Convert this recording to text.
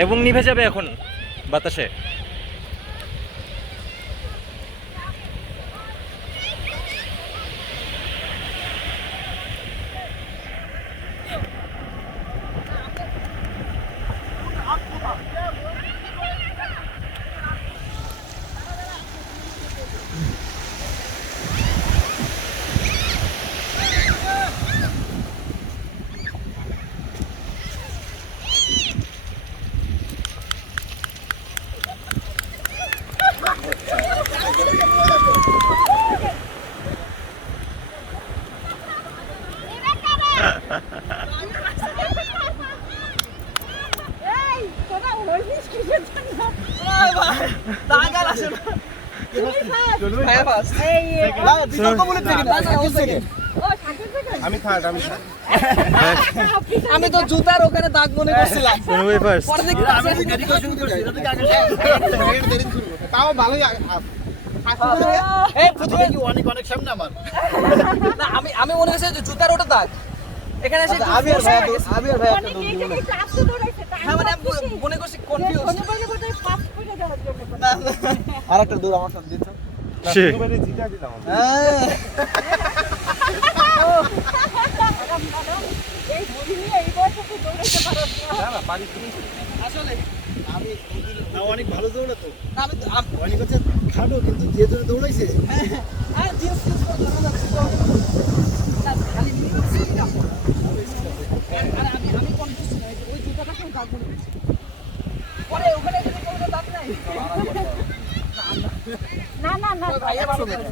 এবং নিভে যাবে এখন বাতাসে। আমি তো জুতার ওখানে দাগ মনে করছিলাম। তাও ভালোই অনেক সামনে আমার। না আমি মনে করছি যে জুতার ওটা দাগ এখানে এসে আমি আর ভাই হ্যাঁ মানে আমি মনে করছি কনফিউজ। আরেকটা দূর আমার সাথে দিচ্ছ সে জিতা দিলাম। আসলে আমি অনেক ভালো দৌড়া তো। আমি তো অনেক হচ্ছে খাটো কিন্তু যে জোরে দৌড়াইছে। আর জিন্স ফিন্স পরে ধরা যাচ্ছে তো। খালি মিনিমাম স্পিড আছে। আর আমি কনফিউজ নই ওই জুতাটা কেন দাগ মনে করছি। পরে ওখানে যদি কোনো দাগ নাই। না ভাইয়া ভালো করে